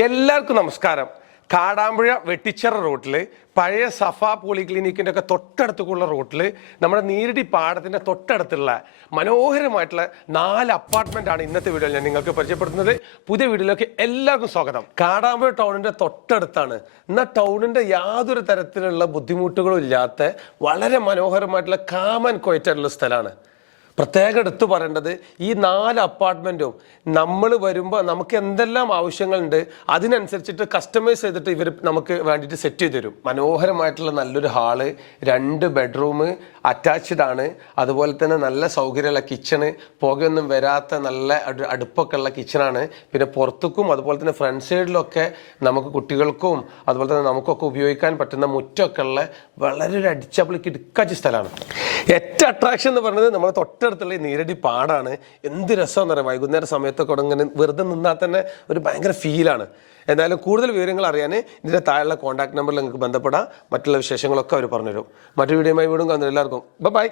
എല്ലാവർക്കും നമസ്കാരം. കാടാമ്പുഴ വെട്ടിച്ചിറ റോട്ടിൽ പഴയ സഫ പോളിക്ലിനിക്കിൻ്റെ ഒക്കെ തൊട്ടടുത്തുള്ള റോട്ടിൽ നമ്മുടെ നീരടി പാടത്തിൻ്റെ തൊട്ടടുത്തുള്ള മനോഹരമായിട്ടുള്ള 4 അപ്പാർട്ട്മെൻ്റ് ആണ് ഇന്നത്തെ വീഡിയോയിൽ ഞാൻ നിങ്ങൾക്ക് പരിചയപ്പെടുത്തുന്നത്. പുതിയ വീഡിയോയിലേക്ക് എല്ലാവർക്കും സ്വാഗതം. കാടാമ്പുഴ ടൗണിൻ്റെ തൊട്ടടുത്താണ്. എന്നാൽ ടൗണിൻ്റെ യാതൊരു തരത്തിലുള്ള ബുദ്ധിമുട്ടുകളും ഇല്ലാത്ത വളരെ മനോഹരമായിട്ടുള്ള കാം ആൻഡ് ക്വയറ്റ് ആയിട്ടുള്ള സ്ഥലമാണ്. പ്രത്യേകം എടുത്തു പറയേണ്ടത്, ഈ 4 അപ്പാർട്ട്മെൻറ്റും നമ്മൾ വരുമ്പോൾ നമുക്ക് എന്തെല്ലാം ആവശ്യങ്ങളുണ്ട് അതിനനുസരിച്ചിട്ട് കസ്റ്റമൈസ് ചെയ്തിട്ട് ഇവർ നമുക്ക് വേണ്ടിയിട്ട് സെറ്റ് ചെയ്ത് തരും. മനോഹരമായിട്ടുള്ള നല്ലൊരു ഹാള്, 2 ബെഡ്റൂം അറ്റാച്ച്ഡ് ആണ്. അതുപോലെ തന്നെ നല്ല സൗകര്യമുള്ള കിച്ചണ്, പുകയൊന്നും വരാത്ത നല്ല അടുപ്പൊക്കെ ഉള്ള കിച്ചണാണ്. പിന്നെ പുറത്തേക്കും അതുപോലെ തന്നെ ഫ്രണ്ട് സൈഡിലൊക്കെ നമുക്ക് കുട്ടികൾക്കും അതുപോലെ തന്നെ നമുക്കൊക്കെ ഉപയോഗിക്കാൻ പറ്റുന്ന മുറ്റമൊക്കെ ഉള്ള വളരെ ഒരു അടിച്ചപൊളിക്ക് ഇടുക്കാച്ച സ്ഥലമാണ്. ഏറ്റവും അട്രാക്ഷൻ എന്ന് പറയുന്നത് നമ്മൾ തൊട്ടടുത്തുള്ള നീരടി പാടാണ്. എന്ത് രസമെന്ന് പറയാം. വൈകുന്നേരം സമയത്തൊക്കെ ഇങ്ങനെ വെറുതെ നിന്നാൽ തന്നെ ഒരു ഭയങ്കര ഫീലാണ്. എന്തായാലും കൂടുതൽ വിവരങ്ങൾ അറിയാൻ ഇതിൻ്റെ താഴെയുള്ള കോൺടാക്ട് നമ്പറിൽ നിങ്ങൾക്ക് ബന്ധപ്പെടാം. മറ്റുള്ള വിശേഷങ്ങളൊക്കെ അവർ പറഞ്ഞുതരും. മറ്റു വീഡിയോയുമായി വീണ്ടും കാണുന്നത് എല്ലാവർക്കും ബൈ.